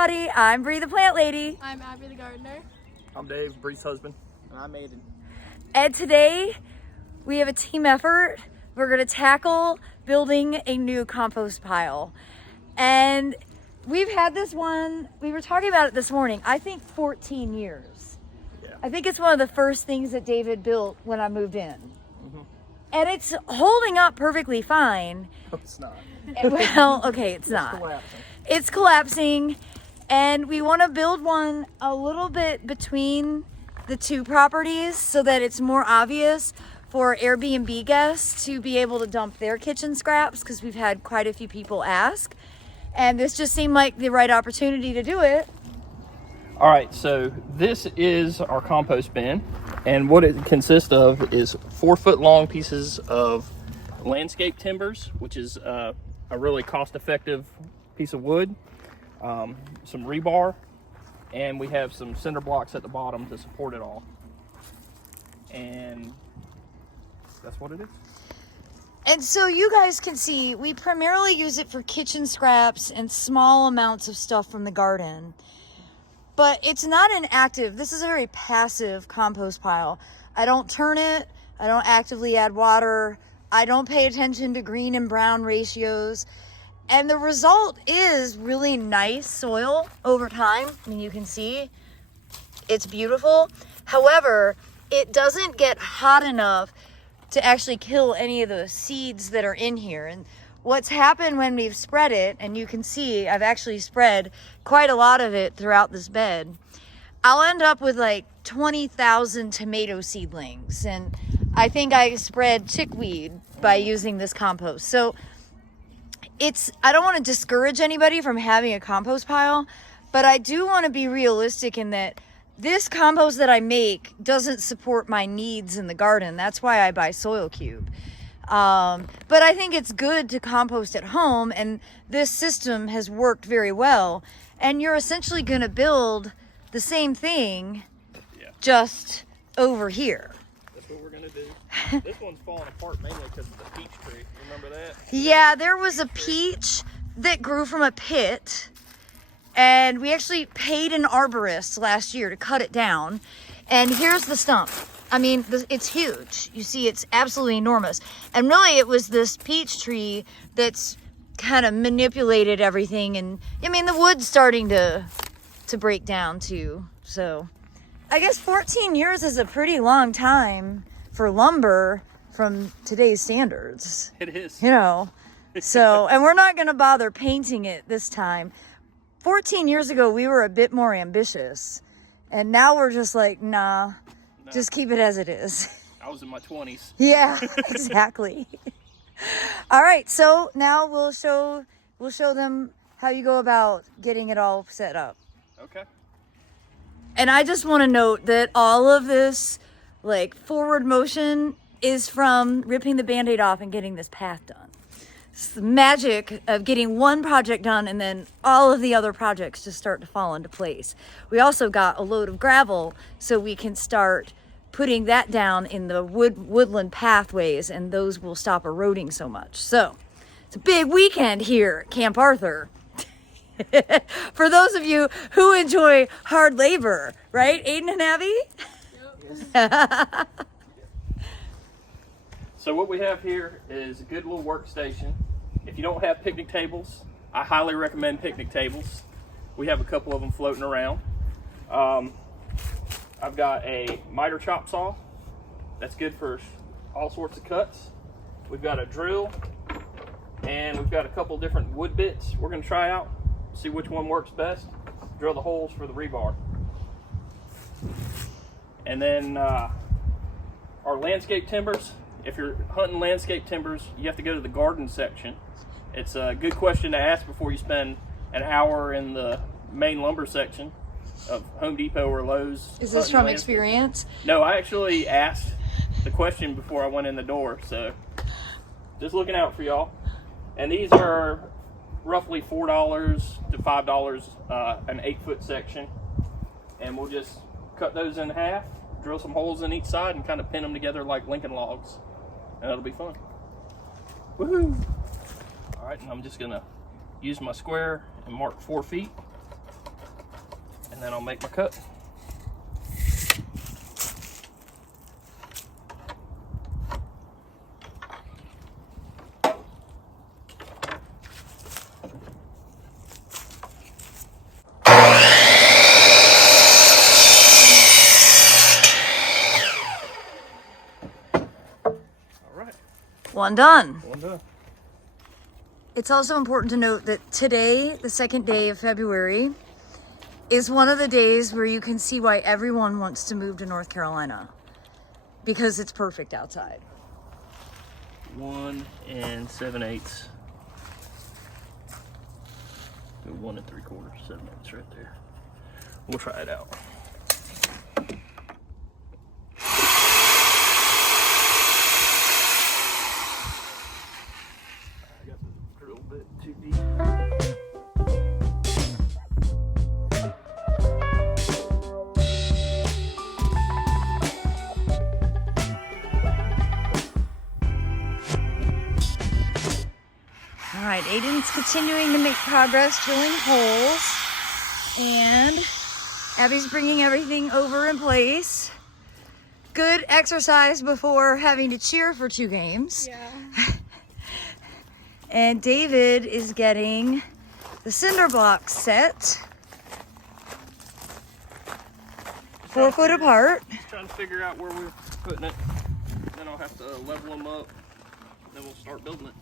everybody. I'm Bree the plant lady. I'm Abby the gardener. I'm Dave, Bree's husband. And I'm Aiden. And today we have a team effort. We're going to tackle building a new compost pile. And we've had this one, we were talking about it this morning, I think 14 years. Yeah. I think it's one of the first things that David built when I moved in. And it's holding up perfectly fine. It's not. Well, okay, it's not. Collapsing. It's collapsing, and we want to build one a little bit between the two properties so that it's more obvious for Airbnb guests to be able to dump their kitchen scraps, because we've had quite a few people ask, and this just seemed like the right opportunity to do it. All right, so this is our compost bin, and what it consists of is 4-foot long pieces of landscape timbers, which is a really cost-effective piece of wood, some rebar, and we have some cinder blocks at the bottom to support it all. And that's what it is. And so you guys can see, we primarily use it for kitchen scraps and small amounts of stuff from the garden. But it's not an active, this is a very passive compost pile. I don't turn it, I don't actively add water, I don't pay attention to green and brown ratios. And the result is really nice soil over time. I mean, you can see it's beautiful. However, it doesn't get hot enough to actually kill any of the seeds that are in here. And what's happened when we've spread it, and you can see I've actually spread quite a lot of it throughout this bed, I'll end up with like 20,000 tomato seedlings. And I think I spread chickweed by using this compost. So I don't want to discourage anybody from having a compost pile, but I do want to be realistic in that this compost that I make doesn't support my needs in the garden. That's why I buy Soil Cube. But I think it's good to compost at home, and this system has worked very well. And you're essentially going to build the same thing, just over here. That's what we're gonna do. This one's falling apart mainly because of the peach tree. Remember that? Yeah, there was a peach that grew from a pit, and we actually paid an arborist last year to cut it down. And here's the stump. I mean, it's huge. You see, it's absolutely enormous. And really, it was this peach tree that's kind of manipulated everything. And I mean, the wood's starting to break down too. So I guess 14 years is a pretty long time for lumber from today's standards. It is. You know, so, and we're not going to bother painting it this time. 14 years ago, we were a bit more ambitious. And now we're just like, nah. Just keep it as it is. I was in my 20s. Yeah, exactly. All right, so now we'll show them how you go about getting it all set up. Okay. And I just want to note that all of this, like, forward motion is from ripping the Band-Aid off and getting this path done. It's the magic of getting one project done and then all of the other projects just start to fall into place. We also got a load of gravel so we can start putting that down in the woodland pathways, and those will stop eroding so much. So it's a big weekend here at Camp Arthur. For those of you who enjoy hard labor, right, Aiden and Abby? Yep. So what we have here is a good little workstation. If you don't have picnic tables, I highly recommend picnic tables. We have a couple of them floating around. I've got a miter chop saw. That's good for all sorts of cuts. We've got a drill, and we've got a couple different wood bits we're going to try out, see which one works best. Drill the holes for the rebar. And then our landscape timbers. If you're hunting landscape timbers, you have to go to the garden section. It's a good question to ask before you spend an hour in the main lumber section of Home Depot or Lowe's. Is this from experience? No, I actually asked the question before I went in the door, so just looking out for y'all. And these are roughly $4 to $5 an 8-foot section, and we'll just cut those in half, drill some holes in each side, and kind of pin them together like Lincoln logs, and that'll be fun. Woohoo! All right, and I'm just gonna use my square and mark 4 feet. And then I'll make my cut. One done. One done. It's also important to note that today, the second day of February, is one of the days where you can see why everyone wants to move to North Carolina. Because it's perfect outside. 1 7/8. 1 3/4, 7/8 right there. We'll try it out. I got the drill bit too deep. All right, Aiden's continuing to make progress drilling holes, and Abby's bringing everything over in place. Good exercise before having to cheer for 2 games. Yeah. And David is getting the cinder blocks set 4 foot apart. Just trying to figure out where we're putting it. Then I'll have to level them up. Then we'll start building it.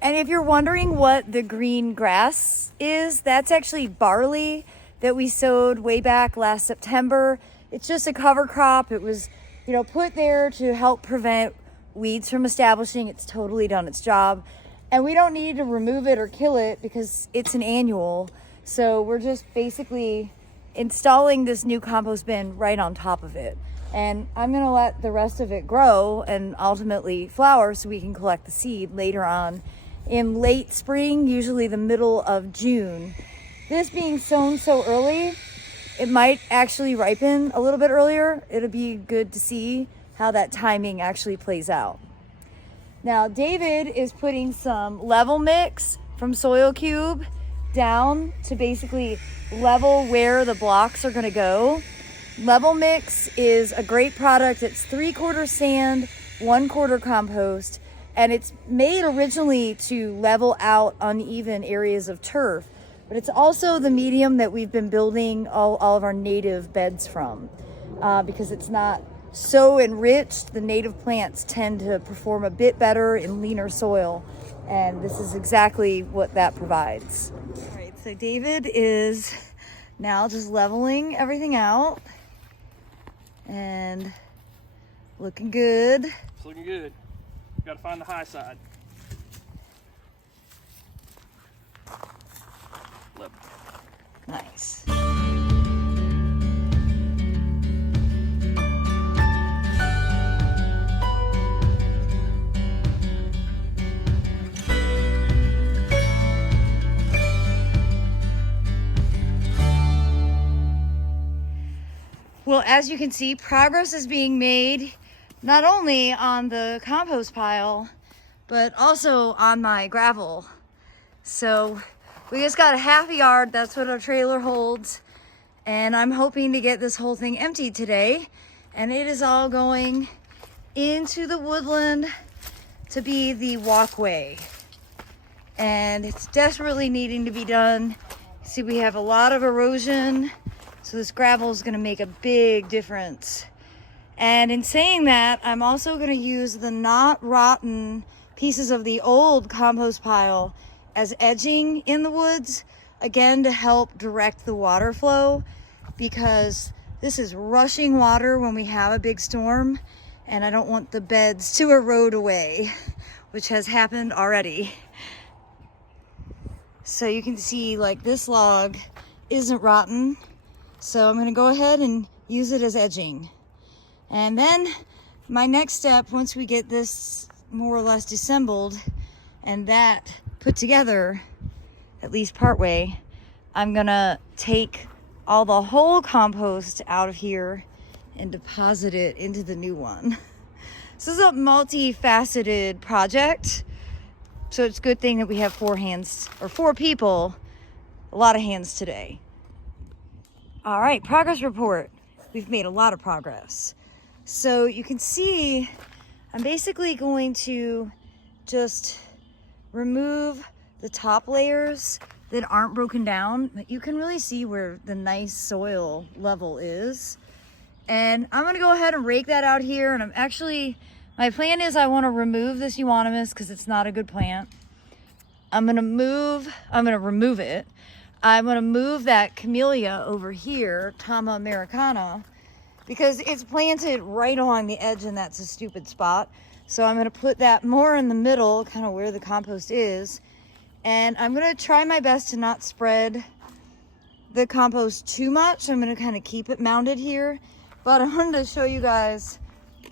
And if you're wondering what the green grass is, that's actually barley that we sowed way back last September. It's just a cover crop. It was, put there to help prevent weeds from establishing. It's totally done its job. And we don't need to remove it or kill it because it's an annual. So we're just basically installing this new compost bin right on top of it. And I'm gonna let the rest of it grow and ultimately flower so we can collect the seed later on in late spring, usually the middle of June. This being sown so early, it might actually ripen a little bit earlier. It'll be good to see how that timing actually plays out. Now, David is putting some level mix from Soil Cube down to basically level where the blocks are gonna go. Level mix is a great product. It's 3/4 sand, 1/4 compost, and it's made originally to level out uneven areas of turf. But it's also the medium that we've been building all of our native beds from because it's not so enriched. The native plants tend to perform a bit better in leaner soil, and this is exactly what that provides. All right, so David is now just leveling everything out and looking good. It's looking good. Gotta find the high side. Left. Nice. Well, as you can see, progress is being made not only on the compost pile, but also on my gravel. So we just got a half a yard. That's what our trailer holds. And I'm hoping to get this whole thing emptied today. And it is all going into the woodland to be the walkway. And it's desperately needing to be done. See, we have a lot of erosion. So this gravel is gonna make a big difference. And in saying that, I'm also gonna use the not rotten pieces of the old compost pile as edging in the woods, again, to help direct the water flow, because this is rushing water when we have a big storm, and I don't want the beds to erode away, which has happened already. So you can see, like, this log isn't rotten. So I'm gonna go ahead and use it as edging. And then my next step, once we get this more or less disassembled and that put together, at least partway, I'm gonna take all the whole compost out of here and deposit it into the new one. This is a multifaceted project, so it's a good thing that we have 4 hands, or 4 people, a lot of hands today. All right, progress report. We've made a lot of progress. So you can see I'm basically going to just remove the top layers that aren't broken down. But you can really see where the nice soil level is. And I'm gonna go ahead and rake that out here. And my plan is I wanna remove this euonymus because it's not a good plant. I'm gonna remove it. I'm gonna move that camellia over here, Tama Americana, because it's planted right along the edge and that's a stupid spot. So I'm gonna put that more in the middle, kind of where the compost is. And I'm gonna try my best to not spread the compost too much. I'm gonna kind of keep it mounded here. But I wanted to show you guys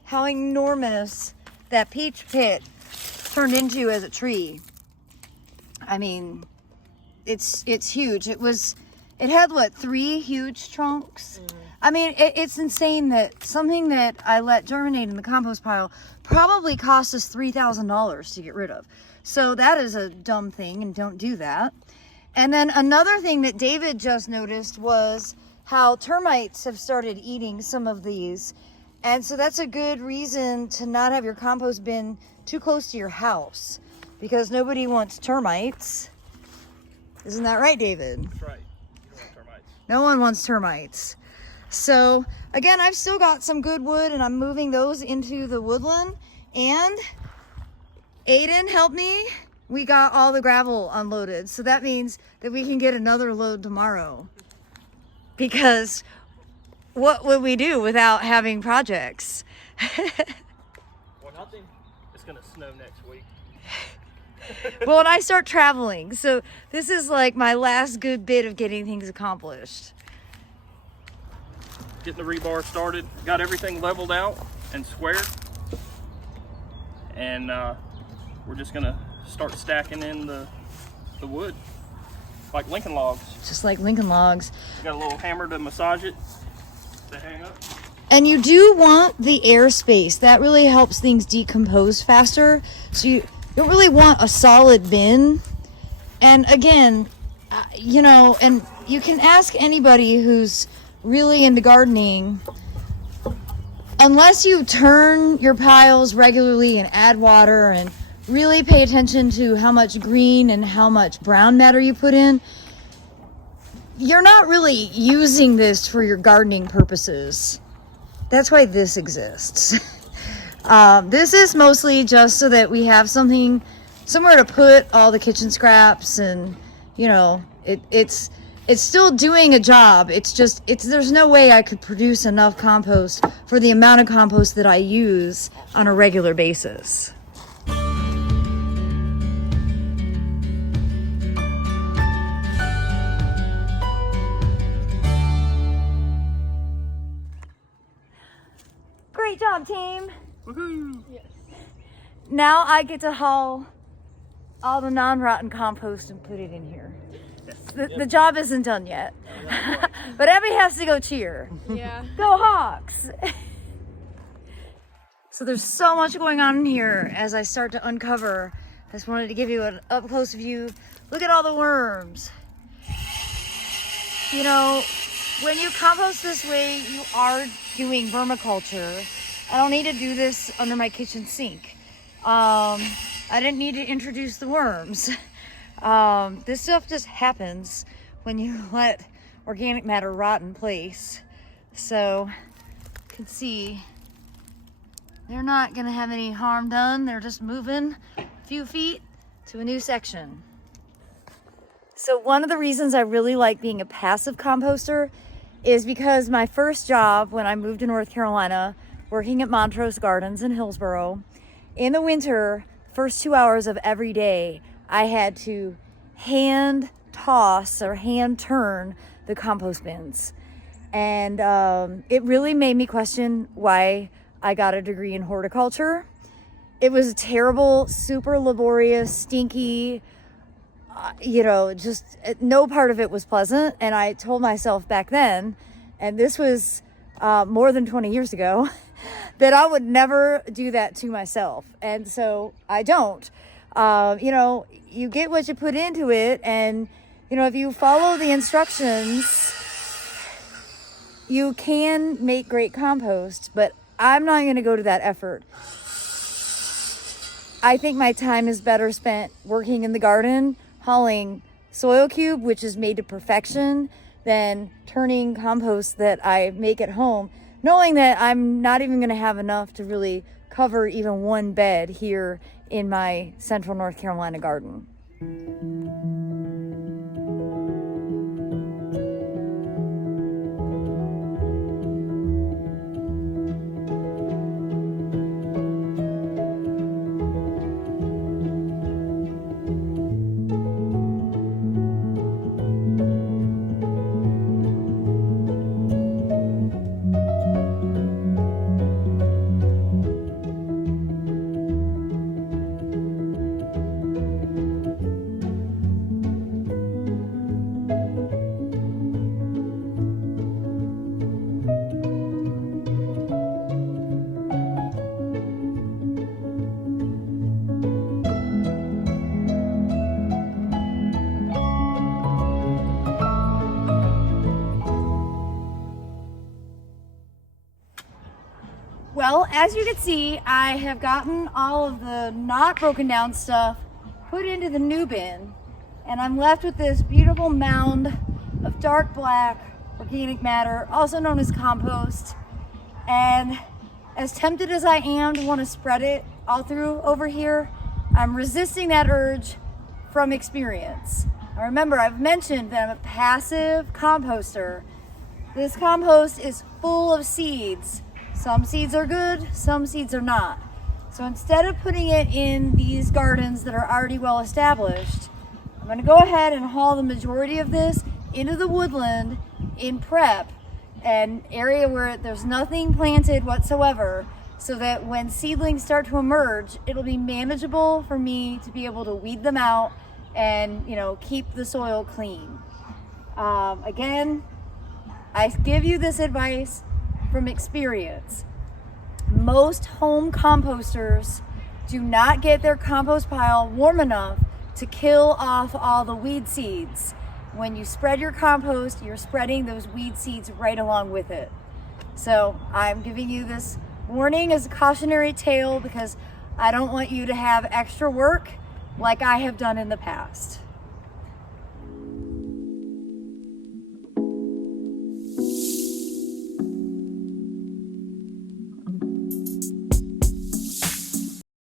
how enormous that peach pit turned into as a tree. I mean, it's huge. It had what, 3 huge trunks? I mean, it's insane that something that I let germinate in the compost pile probably cost us $3,000 to get rid of. So that is a dumb thing, and don't do that. And then another thing that David just noticed was how termites have started eating some of these. And so that's a good reason to not have your compost bin too close to your house, because nobody wants termites. Isn't that right, David? That's right. You don't want termites. No one wants termites. So again, I've still got some good wood and I'm moving those into the woodland. And Aiden helped me. We got all the gravel unloaded. So that means that we can get another load tomorrow. Because what would we do without having projects? Well, nothing. It's going to snow next week. Well, when I start traveling. So this is like my last good bit of getting things accomplished. Getting the rebar started. Got everything leveled out and square. And we're just going to start stacking in the wood. Like Lincoln logs. Just like Lincoln logs. Got a little hammer to massage it to hang up. And you do want the airspace. That really helps things decompose faster. So you don't really want a solid bin. And again, and you can ask anybody who's really into gardening, unless you turn your piles regularly and add water and really pay attention to how much green and how much brown matter you put in, you're not really using this for your gardening purposes. That's why this exists. This is mostly just so that we have somewhere to put all the kitchen scraps, and it's still doing a job. There's no way I could produce enough compost for the amount of compost that I use on a regular basis. Great job, team. Woohoo! Yes. Now I get to haul all the non-rotten compost and put it in here. The job isn't done yet. But Abby has to go cheer. Yeah. Go Hawks! So there's so much going on in here as I start to uncover. I just wanted to give you an up-close view. Look at all the worms. When you compost this way, you are doing vermiculture. I don't need to do this under my kitchen sink. I didn't need to introduce the worms. This stuff just happens when you let organic matter rot in place. So you can see they're not gonna have any harm done. They're just moving a few feet to a new section. So one of the reasons I really like being a passive composter is because my first job when I moved to North Carolina, working at Montrose Gardens in Hillsboro, in the winter, first 2 hours of every day, I had to hand toss or hand turn the compost bins. And it really made me question why I got a degree in horticulture. It was terrible, super laborious, stinky, just no part of it was pleasant. And I told myself back then, and this was more than 20 years ago, that I would never do that to myself. And so I don't. You get what you put into it. And, if you follow the instructions, you can make great compost, but I'm not going to go to that effort. I think my time is better spent working in the garden, hauling soil cube, which is made to perfection, than turning compost that I make at home, knowing that I'm not even going to have enough to really cover even one bed here in my central North Carolina garden. Well, as you can see, I have gotten all of the not broken down stuff put into the new bin, and I'm left with this beautiful mound of dark black organic matter, also known as compost. And as tempted as I am to want to spread it all through over here, I'm resisting that urge from experience. Now remember, I've mentioned that I'm a passive composter. This compost is full of seeds. Some seeds are good, some seeds are not. So instead of putting it in these gardens that are already well established, I'm going to go ahead and haul the majority of this into the woodland in prep, an area where there's nothing planted whatsoever, so that when seedlings start to emerge, it'll be manageable for me to be able to weed them out and, keep the soil clean. Again, I give you this advice from experience. Most home composters do not get their compost pile warm enough to kill off all the weed seeds. When you spread your compost, you're spreading those weed seeds right along with it. So I'm giving you this warning as a cautionary tale because I don't want you to have extra work like I have done in the past.